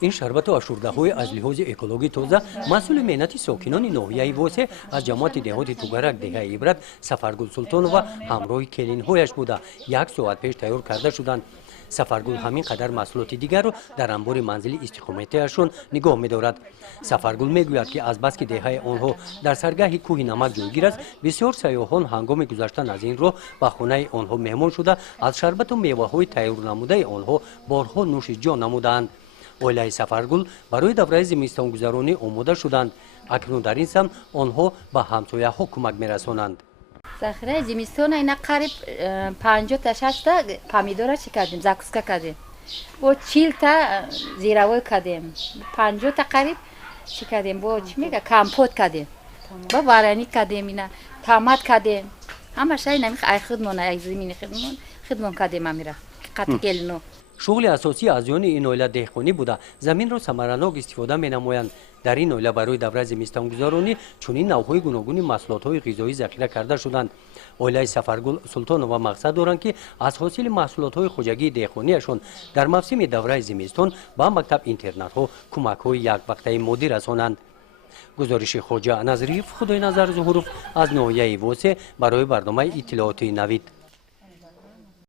این شربت و اشورده‌های از لحاظ اکولوژی تازه مسئول مهنتی ساکنان ناحیه واسه از جماعت دهات توگرک دهه عبرت سفرگل سلطانова همراه کلین‌هایش بوده 1 ساعت پیش تیار کرده شدند. سفرگل همین قدر محصولات دیگر رو در انبار منزلی استقامتیشون نگاه می‌دارد. سفرگل میگوید که از بس که دهه آنها در سرگاه کوه نمک جایگیر است، بسیار سیاحان هنگام گذشتن از این راه به خانه آنها مهمان شده از شربت و میوه‌های تیار نموده آنها بارها نوش جان نمودند. اویلای سفرگل برای دوره زمستان گذرانی آماده شدند. اکنون در این سمت آنها به همسایه‌ها کمک می‌رسانند. ذخیره زمستان اینا قریب 50 تا 60 تا پامیدور چی کردیم زاکوسکا کردیم با 40 تا زیراوی کردیم 50 تا قریب چی کردیم با چی میگه کامپوت کردیم با وارانی کردیم اینا تامات کردیم همه شای نمیخ ای خدمون ای زمین خدمون کردیم امیرا قطع گلنو شغل اساسی از یان این اویله دهخانی بوده زمین را ثمرناک استفاده می‌نمایند. در این اویله برای دوره زمستان گذرانی چنین نوع‌های گوناگون محصولات‌های غذایی ذخیره کرده شدند. اویله سفرگل سلطانova مقصد دارند که از حاصل محصولات‌های خوجگی دهخانیشان در موسم دوره زمستان به مکتب اینترنت‌ها کمک‌های یک وقته مادی رسانند. گزارش خواجه نظریف خدای نظر ظهورов از ناحیه واسه برای برنامه اطلاعاتی نوید.